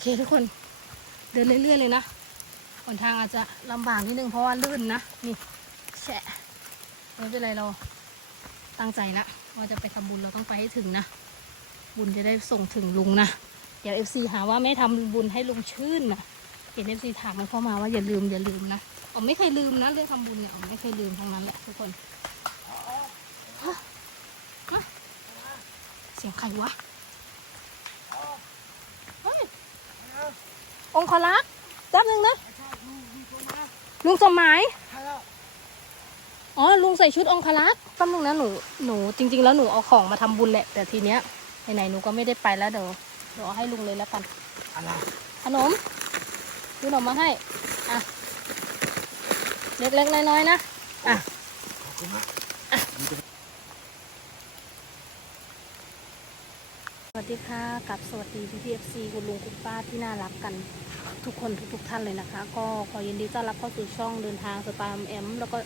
เคทุกคนเดินเรื่อยๆเลยนะหนทางอาจจะลำบากนิดนึงเพราะว่าลื่นนะนี่แฉะไม่เป็นไรเราตั้งใจละว่าจะไปทำบุญเราต้องไปให้ถึงนะ บุญจะได้ส่งถึงลุงนะเดี๋ยวเอฟซีหาว่าไม่ทำบุญให้ลุงชื่นนะเห็นเอฟซีถามมาเข้ามาว่าอย่าลืมอย่าลืมนะอ๋อไม่เคยลืมนะเรื่องทำบุญเนี่ยอ๋อไม่เคยลืมทั้งนั้นแหละทุกคนเสียงใครวะเฮ้ย องคลักษ์แป๊บนึงนะลุงสมหมายอ๋อลุงใส่ชุดองคลักษ์แป๊บนึงนะหนูหนูจริง ๆ แล้วหนูเอาของมาทำบุญแหละ แต่ทีเนี้ยไหนๆหนูก็ไม่ได้ไปแล้วเดี๋ยวเดี๋ยวเอาให้ลุงเลยแล้วกันอะไรขนมซื้อขนมมาให้อะเล็กๆน้อยๆนะอะขอบคุณมากสวัสดีค่ะกับสวัสดีพี่พีเอฟซีคุณลุงคุณป้าที่น่ารักกัน ทุกคนทุกๆท่านเลยนะคะ ก็ขอยินดีต้อนรับเข้าสู่ช่องเดินทางสไตล์แอมแล้วก็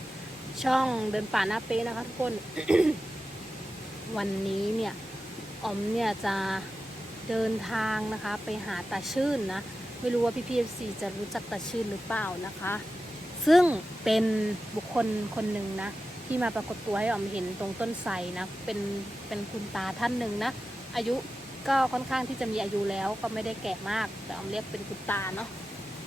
ช่องเดินป่าหน้าเป๊ะนะคะ ทุกคน วันนี้เนี่ยออมเนี่ยจะเดินทางนะคะ ไปหาตาชื่นนะ ไม่รู้ว่าพี่พีเอฟซีจะรู้จักตาชื่นหรือเปล่านะคะ ซึ่งเป็นบุคคลคนหนึ่งนะ ที่มาปรากฏตัวให้ออมเห็นตรงต้นไทรนะ เป็นเป็นคุณตาท่านหนึ่งนะ อายุ ก็ค่อนข้างที่จะมีอายุแล้วก็ไม่ได้แก่มาก แต่ออมเรียกเป็นคุณตาเนาะ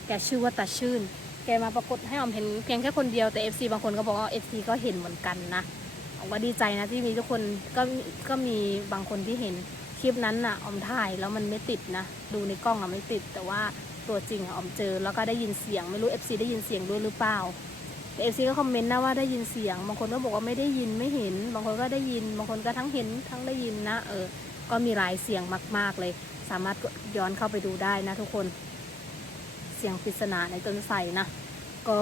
แกชื่อว่าตาชื่น แกมาปรากฏให้ออมเห็นเพียงแค่คนเดียวแต่ FC บางคนก็บอกว่า FC ก็เห็นเหมือนกันนะออมก็ดีใจนะที่มีทุกคนก็ก็มีบางคนที่เห็นคลิปนั้นน่ะออมถ่ายแล้วมันไม่ติดนะ ดูในกล้องอะไม่ติด แต่ว่าตัวจริงอะออมเจอแล้วก็ได้ยินเสียงไม่รู้ FC ได้ยินเสียงด้วยหรือเปล่าแต่ FC ก็คอมเมนต์นะว่าได้ยินเสียง บางคนก็บอกว่าไม่ได้ยินไม่เห็น บางคนก็ได้ยิน บางคนก็ทั้งเห็นทั้งได้ยินนะ เออ ก็มีหลายเสียงมาก ๆ เลย สามารถย้อนเข้าไปดูได้นะทุกคน เสียงปริศนาในต้นไทรนะ ก็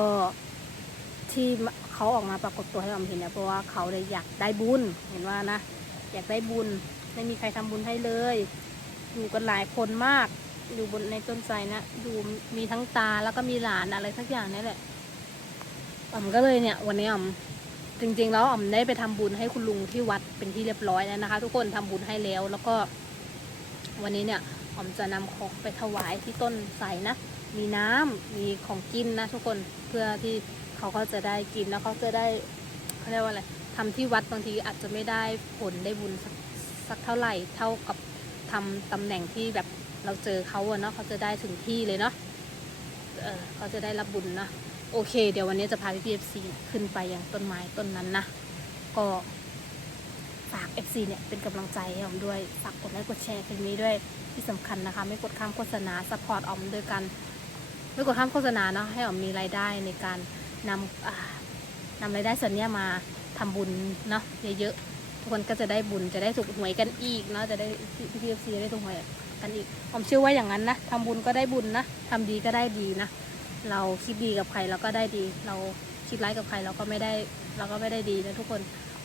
ที่เขาออกมาปรากฏตัวให้เราเห็นเนี่ยเพราะว่าเขาเลยอยากได้บุญ เห็นว่านะ อยากได้บุญ ไม่มีใครทำบุญให้เลย อยู่กันหลายคนมาก อยู่บนในต้นไทรนะ ดูมีทั้งตาแล้วก็มีหลานอะไรสักอย่างนี่แหละอ๋อมก็เลยเนี่ย วันนี้อ๋อม จริงๆแล้วอ๋อมได้ไปทำบุญให้คุณลุงที่วัดเป็นที่เรียบร้อยแล้วนะคะ ทุกคนทำบุญให้แล้ว แล้วก็วันนี้เนี่ยอ๋อมจะนำของไปถวายที่ต้นไทรนะ มีน้ำมีของกินนะทุกคนเพื่อที่เขาก็จะได้กินแล้วเขาจะได้เขาเรียกว่าอะไรทำที่วัดบางทีอาจจะไม่ได้ผลได้บุญสักสักเท่าไหร่เท่ากับทำตำแหน่งที่แบบเราเจอเขาอะเนาะเขาจะได้ถึงที่เลยเนาะเออเขาจะได้รับบุญนะ โอเค เดี๋ยววันนี้จะพาพี่พีเอฟซีขึ้นไปยังต้นไม้ต้นนั้นนะ ก็ฝาก FC เนี่ยเป็นกำลังใจให้ออมด้วย ฝากกดไลค์กดแชร์คลิปนี้ด้วยที่สำคัญนะคะ ไม่กดข้ามโฆษณาสปอร์ตออมโดยการไม่กดข้ามโฆษณาเนาะให้ออมมีรายได้ในการนำนำรายได้ส่วนนี้มาทำบุญเนาะเยอะๆทุกคนก็จะได้บุญจะได้ถูกหวยกันอีกเนาะจะได้พี่พีเอฟซีได้ถูกหวยกันอีกออมเชื่อว่าอย่างนั้นนะทำบุญก็ได้บุญนะทำดีก็ได้ดีนะ เราคิดดีกับใครเราก็ได้ดี เราคิดร้ายกับใครเราก็ไม่ได้เราก็ไม่ได้ดีนะทุกคน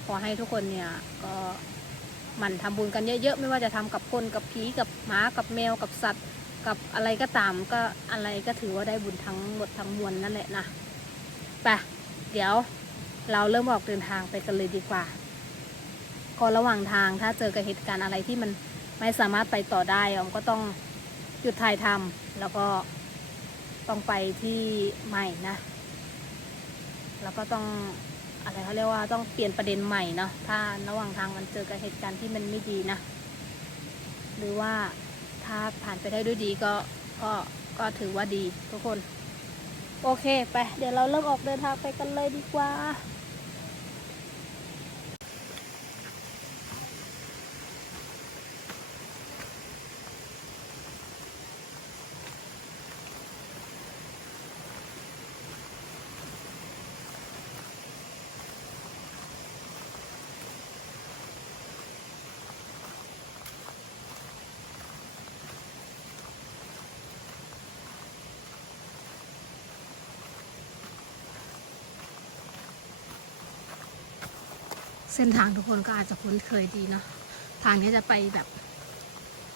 ขอให้ทุกคนเนี่ยก็มันทำบุญกันเยอะๆไม่ว่าจะทำกับคนกับผีกับหมากับแมวกับสัตว์ กับอะไรก็ตามก็อะไรก็ถือว่าได้บุญทั้งหมดทั้งมวลนั่นแหละนะไปเดี๋ยวเราเริ่มออกเดินทางไปกันเลยดีกว่า ก็ระหว่างทางถ้าเจอกับเหตุการณ์อะไรที่มันไม่สามารถไปต่อได้ออมก็ต้องหยุดถ่ายทำแล้วก็ ต้องไปที่ใหม่นะ แล้วก็ต้องอะไรเขาเรียกว่าต้องเปลี่ยนประเด็นใหม่เนาะถ้าระหว่างทางมันเจอกับเหตุการณ์ที่มันไม่ดีนะ หรือว่าถ้าผ่านไปได้ด้วยดีก็ก็ก็ถือว่าดีทุกคน โอเค ไป เดี๋ยวเราเริ่มออกเดินทางไปกันเลยดีกว่า ส้นทางทุกคนก็อาจจะคุ้นเคยดีเนาะทางนี้จะไปแบบ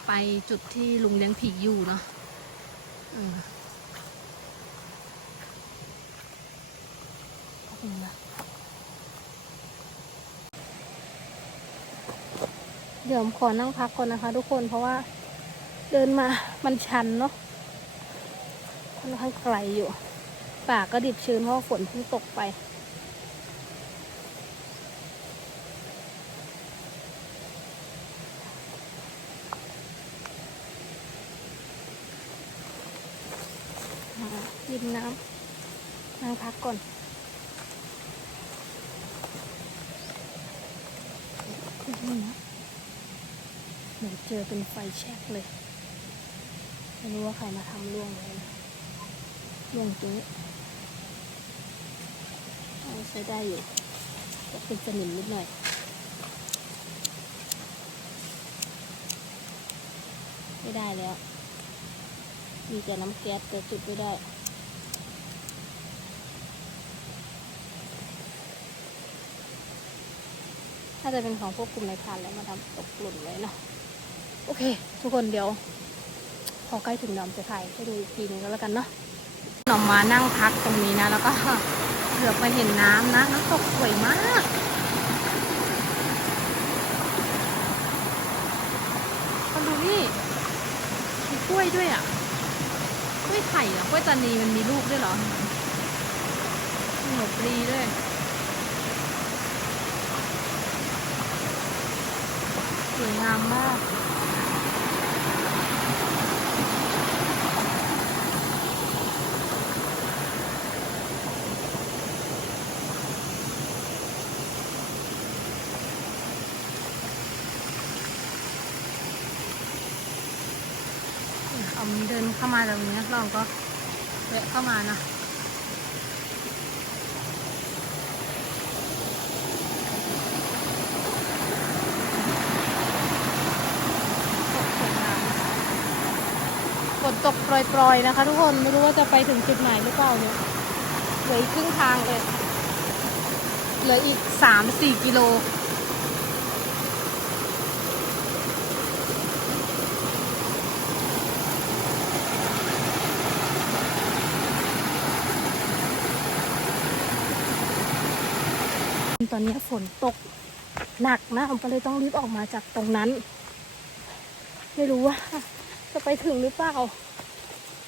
ไปจุดที่ลุงเลี้ยงผีอยู่เนาะเดี๋ยวผมขอนั่งพักก่อนนะคะ ทุกคนเพราะว่าเดินมามันชันเนาะค่อนข้างไกลอยู่ ป่าก็ดิบชื้นเพราะฝนเพิ่งตกไป อ่าริ มน้ำนั่งพักก่อน นี่นะเหมือนเจอเป็นไฟแช็กเลย ไม่รู้ว่าใครมาทำล่วงเลยนะล่วงตรงใช้ได้อยู่แต่เป็นสนิมนิดหน่อยไม่ได้แล้ว มีแต่น้ำแก๊สแต่จุดไม่ได้ ถ้าจะเป็นของพวกกลุ่มในพันแล้วมาทำตกหล่นไว้เนาะโอเค ทุกคนเดี๋ยว พอใกล้ถึงหนอมจะถ่ายให้ดูอีกทีนึงก็แล้วกันเนาะหนอมมานั่งพักตรงนี้นะ แล้วก็เหลือบไปเห็นน้ำนะน้ำตกสวยมากมาดูนี่มีกล้วยด้วยอะกล้วยไข่อะกล้วยตานีมันมีลูกด้วยเหรอมีหัวปลีด้วย สวยงามมาก เอาเดินเข้ามาตรงนี้เราก็แวะเข้ามานะฝน ตกปล่อยๆนะคะ ทุกคน ไม่รู้ว่าจะไปถึงจุดไหนหรือเปล่าเนี่ยเหลืออีกครึ่งทางเลย เหลืออีกสามสี่กิโล ตอนนี้ฝนตกหนักนะผมก็เลยต้องรีบออกมาจากตรงนั้น ไม่รู้ว่าจะไปถึงหรือเปล่า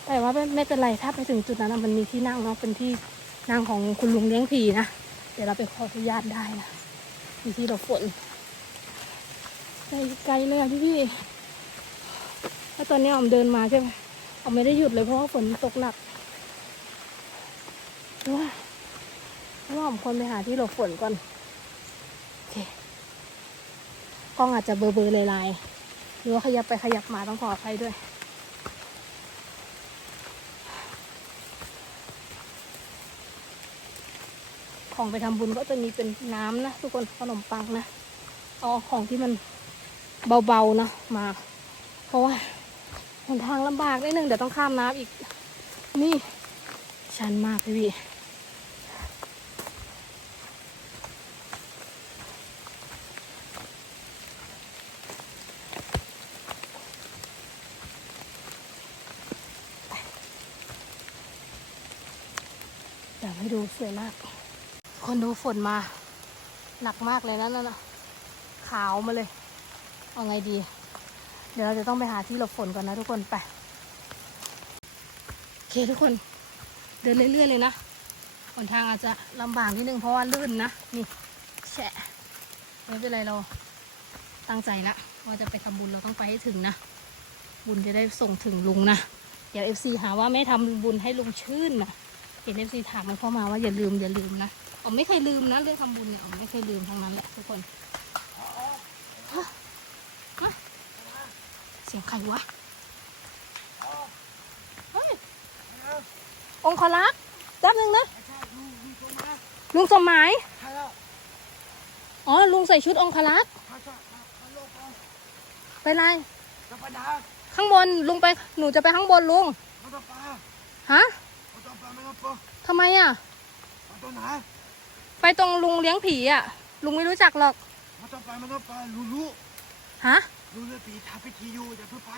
แต่ว่าไม่เป็นไรถ้าไปถึงจุดนั้นมันมีที่นั่งเนาะเป็นที่นั่งของคุณลุงเลี้ยงผีนะเดี๋ยวเราไปขออนุญาตได้นะมีที่หลบฝนไกลไกลเลยอะพี่พี่แล้วตอนนี้ออมเดินมาใช่ไหมออมไม่ได้หยุดเลยเพราะว่าฝนตกหนักว้าว่าผมควรไปหาที่หลบฝนก่อนโอเคกล้องอาจจะเบลอๆลายๆหรือว่าขยับไปขยับมาต้องขออภัยด้วย ของไปทำบุญก็จะมีเป็นน้ำนะทุกคนขนมปังนะเอาของที่มันเบาๆนะมา เพราะว่าหนทางลำบากนิดนึงเดี๋ยวต้องข้ามน้ำอีก นี่ชันมากพี่เดี๋ยวให้ดูสวยมาก คนดูฝนมา หนักมากเลยนะนั่นนะขาวมาเลย เอาไงดี เดี๋ยวเราจะต้องไปหาที่หลบฝนก่อนนะทุกคนไปโอเคทุกคนเดินเรื่อยๆเลยนะหนทางอาจจะลำบากนิดนึงเพราะว่าลื่นนะนี่แฉะไม่เป็นไรเราตั้งใจละว่าจะไปทำบุญเราต้องไปให้ถึงนะ บุญจะได้ส่งถึงลุงนะเดี๋ยวเอฟซีหาว่าไม่ทำบุญให้ลุงชื่นนะเห็นเอฟซีถามมันเข้ามาว่าอย่าลืมอย่าลืมนะ อ๋อมไม่เคยลืมนะเรื่องทำบุญเนี่ยอ๋อมไม่เคยลืมทั้งนั้นแหละทุกคนเสียงใครวะเฮ้ยองคลักษ์แป๊บนึงนะลุงสมหมายอ๋อลุงใส่ชุดองคลักษ์ไปไรข้างบนลุงไปหนูจะไปข้างบนลุงฮะทำไมอะ ไปตรงลุงเลี้ยงผีอะ ลุงไม่รู้จักหรอกมันต้องไปมันต้องไปรู้รู้ฮะรู้เรื่องปีทำพิธีอยู่อย่าเพิ่งไป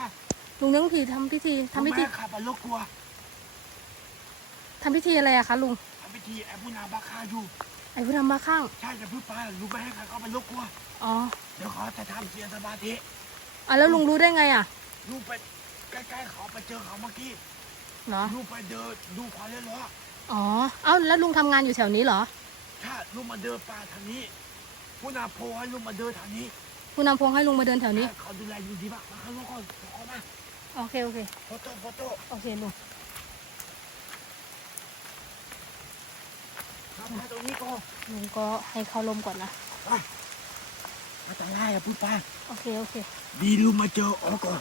ลุงเลี้ยงผีทำพิธีทำพิธีรู้ไหมขับไปรถกลัวทำพิธีอะไรอะคะลุงทำพิธีแอบผู้นาบาคาอยู่ไอ้ผู้ทำมาข้างใช่อย่าเพิ่งไปรู้ไหมให้ใครเข้าไปรถกลัวอ๋อเดี๋ยวเขาจะทำเสียสมาธิอะแล้วลุงรู้ได้ไงอะลูกไปใกล้ๆเขาไปเจอเขาเมื่อกี้เหรอลูกไปเดินดูควายเลี้ยงล้ออ๋อเอ้าแล้วลุงทำงานอยู่แถวนี้เหรอ ถ้าลูกมาเดินป่าทางนี้ผู้นาโพให้ลูกมาเดินทางนี้คุณนำพงให้ลุงมาเดินแถวนี้ เขาดูแลอยู่ดีมากมาข้างนอกก่อนออกมาโอเค โอเค โฟโต้โฟโต้โอเคลุงทำมาตรงนี้ก่อนลุงก็ให้เข้าลมก่อนนะ มาแต่ไล่อะพูดไปโอเค โอเค ดีลูกมาเจอออกก่อน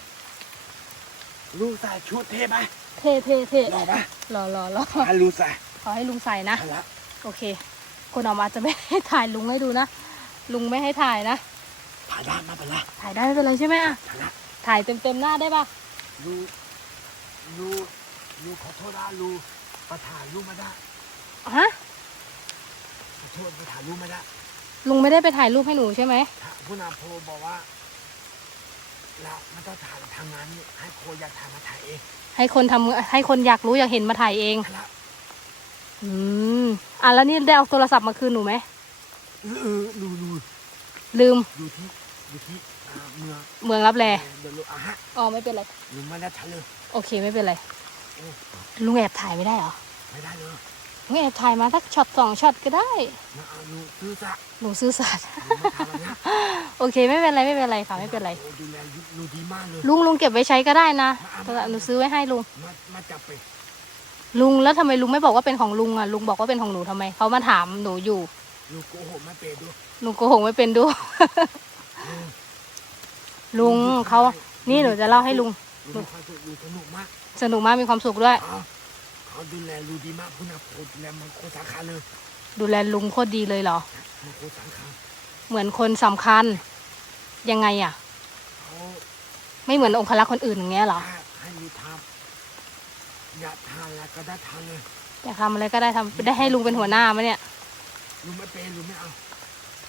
ลูกใส่ชุดเทไหมเท่เท่เท่หล่อไหมรอรอรอถ้าลูกใส่ขอให้ลุงใส่นะทันละโอเค คนออกมาจะไม่ให้ถ่ายลุงให้ดูนะ ลุงไม่ให้ถ่ายนะ ถ่ายได้ไม่เป็นไรถ่ายได้ไม่เป็นไรใช่ไหมอะทันละถ่ายเต็มเต็มๆหน้าได้ปะลูกลูกลูกขอโทษนะลูกมาถ่ายลูกไม่ได้ฮะขอโทษมาถ่ายลูกไม่ได้ ลุงไม่ได้ไปถ่ายรูปให้หนูใช่ไหมถ้าผู้นำโพบอกว่าเราไม่ต้องถ่ายทางงานนี้ให้โคอยากถ่ายมาถ่ายเอง ให้คนทำให้คนอยากรู้อยากเห็นมาถ่ายเองทันละ อืมอะแล้วนี่ได้เอาโทรศัพท์มาคืนหนูไหมเออเออลูลูลืมอยู่ที่อยู่ที่อ่าเมืองเมืองรับแลเดี๋ยวลูกอะฮะอ๋อไม่เป็นไรลูกไม่ได้ทันเลย โอเคไม่เป็นไรโอ้ ลุงแอบถ่ายไม่ได้เหรอไม่ได้เลยลุงแอบถ่ายมาสักช็อตสองช็อตก็ได้มาเอาลูกซื้อซะหนูซื่อสัตย์ลูกไม่ทำอะไรนะโอเคไม่เป็นไรไม่เป็นไรค่ะไม่เป็นไร โอ้ดูแลลูกดีมากเลย ลุงลุงเก็บไว้ใช้ก็ได้นะโทรศัพท์หนูซื้อไว้ให้ลุง มามาจับไป ลุงแล้วทำไมลุงไม่บอกว่าเป็นของลุงอะลุงบอกว่าเป็นของหนูทำไมเขามาถามหนูอยู่ลูกโกหกไม่เป็นด้วยลุงโกหกไม่เป็นดู ลุงเขานี่หนูจะเล่าให้ลุงลูกมีความสุขลูกสนุกมากสนุกมากมีความสุขด้วยเขาเขาดูแลลูกดีมากผู้นำโพดูแลมันโคตรสาขาเลยดูแลลุงโคตรดีเลยเหรอ มันโคตรสาขาเหมือนคนสำคัญ ยังไงอะ เขาไม่เหมือนองครักษ์คนอื่นอย่างเงี้ยเหรอถ้าให้มีทำ อยากทานแล้วก็ได้ทานเลยอยากทำอะไรก็ได้ทำได้ให้ลุงเป็นหัวหน้าไหมเนี่ยลูกไม่เป็นลูกไม่เอา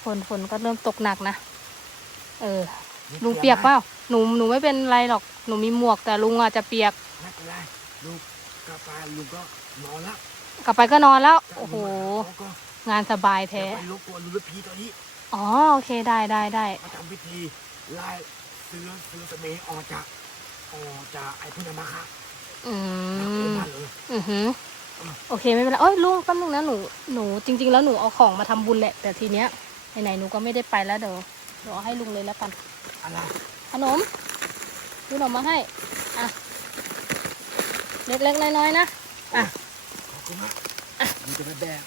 ฝนฝนก็เริ่มตกหนักนะเออไม่ลุงเปียกนะเปล่าหนูหนูไม่เป็นไรหรอกหนูมีหมวกแต่ลุงอาจจะเปียกไม่เป็นไรลูกกลับไปลูกก็นอนละกลับไปก็นอนแล้ว โอ้โหเขาก็งานสบายแท้จะไปรบกวนลูกพีตอนนี้อ๋อโอเคได้ได้ได้เขาทำพิธีไล่ซื้อซื้อสเมห์ออกจากออกจากไอ้ผู้นำมาค่ะ อืนักโอมมาเลยอือหือโอเคไม่เป็นไรเอ้ยลุงแป๊บนึงนะหนูหนูจริง ๆ แล้วหนูเอาของมาทำบุญแหละ แต่ทีเนี้ยไหนๆหนูก็ไม่ได้ไปแล้วเดี๋ยวเดี๋ยวเอาให้ลุงเลยแล้วกันอะไรขนมดูขนมมาให้อะเล็กๆน้อยๆนะอะขอบคุณมากมึงจะไปแบก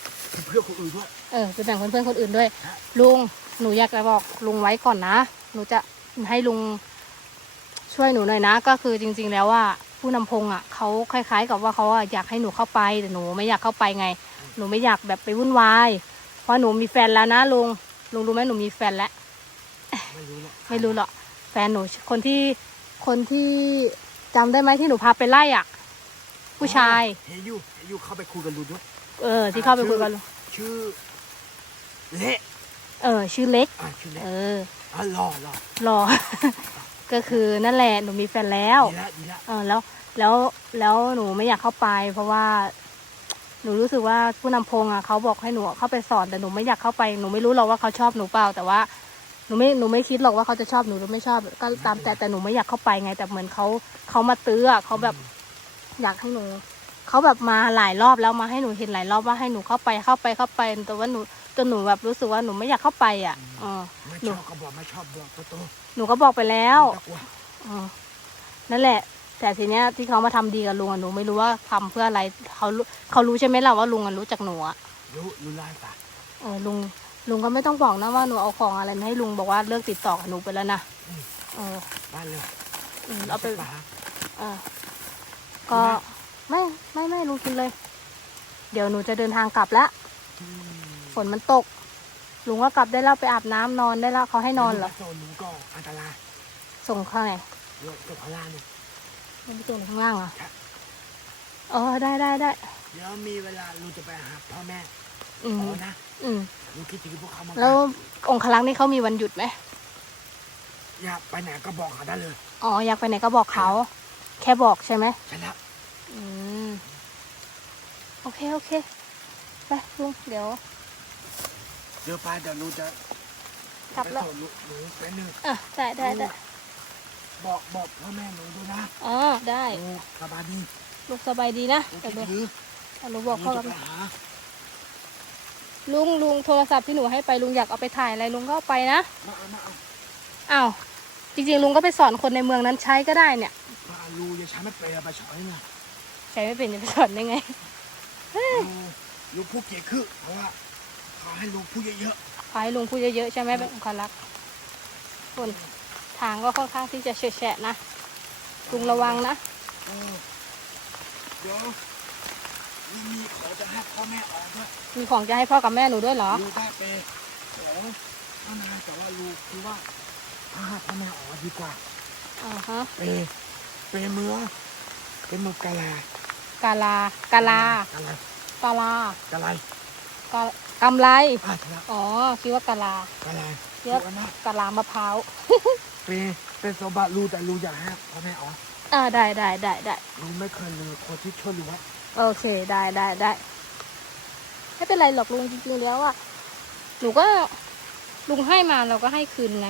เพื่อคนอื่นด้วยเออไปแบ่งเพื่อนๆคนอื่นด้วยฮะลุงหนูอยากจะบอกลุงไว้ก่อนนะ หนูจะให้ลุงช่วยหนูหน่อยนะ ก็คือจริง ๆ แล้วว่า ผู้นำพงอะเขาคล้าย ๆ กับว่าเขาอะอยากให้หนูเข้าไปแต่หนูไม่อยากเข้าไปไง หนูไม่อยากแบบไปวุ่นวายเพราะหนูมีแฟนแล้วนะลุงลุงรู้ไหมหนูมีแฟนแล้ว ไม่รู้หรอกไม่รู้หรอกแฟนหนูคนที่คนที่จำได้ไหมที่หนูพาไปไล่อะ ผู้ชาย เฮยูเฮยูเข้าไปคุยกับลูกด้วย เออ ที่เข้าไปคุยกันชื่อเละเออ ชื่อเล็ก อะชื่อเละเอออะหล่อหล่อรอ ก็คือนั่นแหละหนูมีแฟนแล้ว ดีละดีละเออแล้วแล้วแล้วหนูไม่อยากเข้าไป เพราะว่า หนูรู้สึกว่าผู้นำพงอะเขาบอกให้หนูเข้าไปสอนแต่หนูไม่อยากเข้าไปหนูไม่รู้หรอกว่าเขาชอบหนูเปล่า แต่ว่าหนูไม่หนูไม่คิดหรอกว่าเขาจะชอบหนูหรือไม่ชอบ ก็ตามแต่แต่หนูไม่อยากเข้าไปไง แต่เหมือนเขาเขามาตื้ออะเขาแบบอยากให้หนูเขาแบบมาหลายรอบแล้วมาให้หนูเห็นหลายรอบว่าให้หนูเข้าไปเข้าไปเข้าไปแต่ว่าหนู จนหนูแบบรู้สึกว่าหนูไม่อยากเข้าไปอะเออไม่หนูชอบก็บอกไม่ชอบบอกโตหนูก็บอกไปแล้วตะกลัวอืมนั่นแหละ แต่ทีเนี้ยที่เขามาทำดีกับลุงอะหนูไม่รู้ว่าทำเพื่ออะไรเขารู้เขารู้ใช่ไหมล่ะว่าลุงอะรู้จักหนูอะรู้รู้ไล่ปะเออลุงลุงก็ไม่ต้องบอกนะว่าหนูเอาของอะไรมาให้ลุงบอกว่าเลิกติดต่อกับหนูไปแล้วนะเออบ้านเลยอืมเอาไปปะเออก็ไม่ไม่ไม่ลุงกินเลย เดี๋ยวหนูจะเดินทางกลับแล้วอืม ฝนมันตก ลุงก็กลับได้แล้วไปอาบน้ำนอนได้แล้วเขาให้นอนเหรอ โซนหนูก็อันตรายส่งข้างไหนรถตกข้างล่างเนี่ยไม่ได้ส่งข้างล่างเหรอครับอ๋อได้ได้ได้เดี๋ยวมีเวลาลูกจะไปหาพ่อแม่อืม เอานะอืมลูกคิดถึงพวกเขามากแล้วองคลักษ์นี่เขามีวันหยุดไหม อยากไปไหนก็บอกเขาได้เลยอ๋อ อยากไปไหนก็บอกเขา แค่บอกใช่ไหม ใช่แล้วอืม โอเค โอเค ไปลุงเดี๋ยว เดี๋ยวไปเดี๋ยวลูกจะกลับไปแล้วส่งลูกหนูไปหนึ่งอะได้ได้ได้บอกบอกพ่อแม่หนูด้วยนะอ๋อได้หนูสบายดีลูกสบายดีนะลุงแต่คิดลุงถือแต่ลุงบอกพ่อลุกับงจะไปหาลุงลุงโทรศัพท์ที่หนูให้ไปลุงอยากเอาไปถ่ายอะไรลุงก็เอาไปนะมาเอามาเอาอ้าวจริงๆลุงก็ไปสอนคนในเมืองนั้นใช้ก็ได้เนี่ยมาเอาลูอย่าใช้ไม่เป็นเอาไปฉอยนะใช้ไม่เป็นจะไปสอนได้ไง ลูลูกพูดเก่งคือเพราะว่าเขาให้ลูกพูดเยอะขอให้ลุงพูดเยอะๆใช่ไหมเป็นองคลักษ์คนทางก็ค่อนข้างที่จะเฉอะแฉะนะลุงระวังนะๆเออเดี๋ยวลูกมีขอจะให้พ่อแม่ออกด้วยมีของจะให้พ่อกับแม่หนูด้วยเหรอลูกได้ไปขอเท่านั้นแต่ว่าลูกคือว่าถ้าให้พ่อแม่ออกดีกว่าอ่าฮะเปเปเมือเป็นเมือกาลากาลากาลากาลากาลากาลายกา กำไรอะครับอ๋อคิดว่ากาลากาลายเยอะถูกนนะกาลามะพร้าวเปเป็นสมบัติลูกแต่ลูกอยากให้พ่อแม่ออกอ่าได้ได้ได้ได้ลูกไม่เคยลืมคนที่ช่วยเหลือโอเคได้ได้ได้ไม่เป็นไรหรอกลุงจริงๆแล้วอะหนูก็ลุงให้มาเราก็ให้คืนไง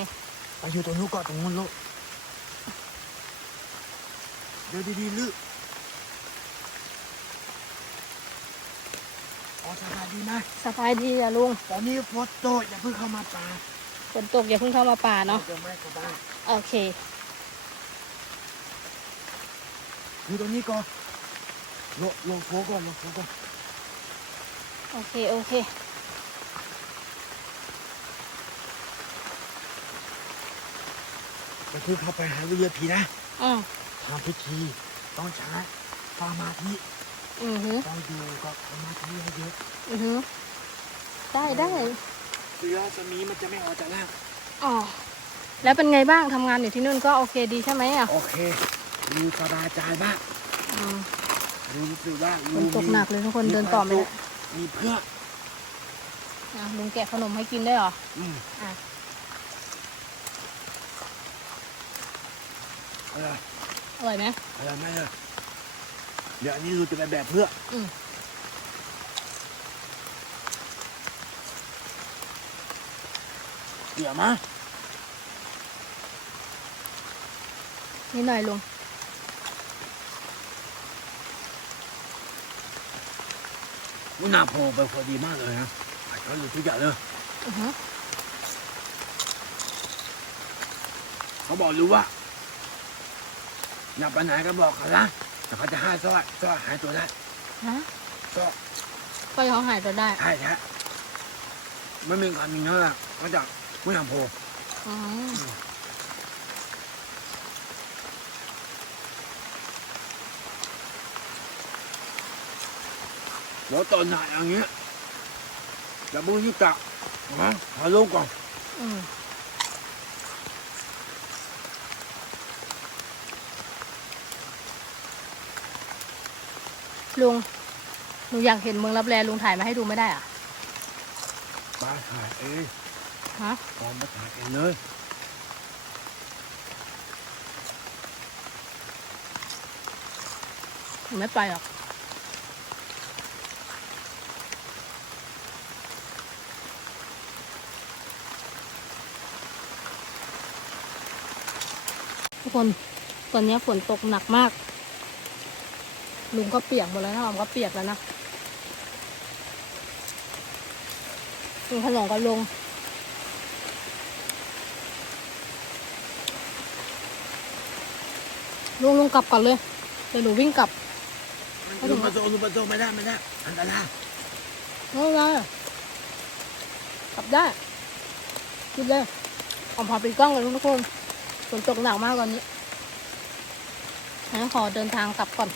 ไปอยู่ตรงนู้นก่อนตรงนู้นลูกเดี๋ยวดีๆลึกออก สบายดีนะ สบายดีอะลุง ตอนนี้ฝนตกอย่าเพิ่งเข้ามาป่าฝนตกอย่าเพิ่งเข้ามาป่าเนาะจะไม่สบายโอเคอยู่ตรงนี้ก่อนโลโลโฟก่อนโลโฟก่อนโอเค โอเค อย่าเพิ่งเข้าไปหาวิญญาณผีนะอืมทำพิธีต้องใช้สมาธิ อือหือต้องอยู่กับสมาธิให้เยอะอือหือได้ได้เสือสมีมันจะไม่ออกจากร่างอ๋อแล้วเป็นไงบ้างทำงานอยู่ที่นู่นก็โอเคดีใช่ไหมอะโอเคลูสบายใจมากอืมลูรู้สึกว่าฝลูนตกหนักเลยทุกคนเดินต่อไม่ได้มีเพื่อนอะลุงแกะขนมให้กินได้วยเหรอ อืมอะ อะไรอร่อยไหมอะไรไม่เลย เดี๋ยวอันนี้ลูจะไปแบบเพื่อนอืม เดี๋ยวมานิดหน่อยลุงมุนาโพไปพอดีมากเลยนะถ่ายเขาอยู่ทุกอย่างเลย อือหือเขาบอกรู้ว่าอยากไปไหนก็บอกเขาละ แต่เขาจะให้สร้อยสร้อยหายตัวได้ฮะสร้อยก็ยังหายตัวได้ใช่แท้ไม่มีความมีเท่าไหร่ก็จากมุนาโพอืมแล้วตอนไหนอย่างเงี้ยจะบุญยิ่งกะนะขอลงก่อน อืม ลุงหนูอยากเห็นเมืองรับแลลุงถ่ายมาให้ดูไม่ได้อะป้าถ่ายเองฮะตอนมาถ่ายเองเลยหนูไม่ไปหรอกทุกคนตอนนี้ฝนตกหนักมาก ลุงก็เปียกหมดแล้วนะออมก็เปียกแล้วนะลุงขนมก็ลงลุงลุงกลับก่อนเลยเดี๋ยวหนูวิ่งกลับลุงมาโซลุงมาโซไม่ได้ไม่ได้อันตรายไม่เป็นไรกลับได้กินเลยออมพาไปดกล้องเลยทุกคนฝนตกหนักมากตอนนี้งั้นขอเดินทางกลับก่อน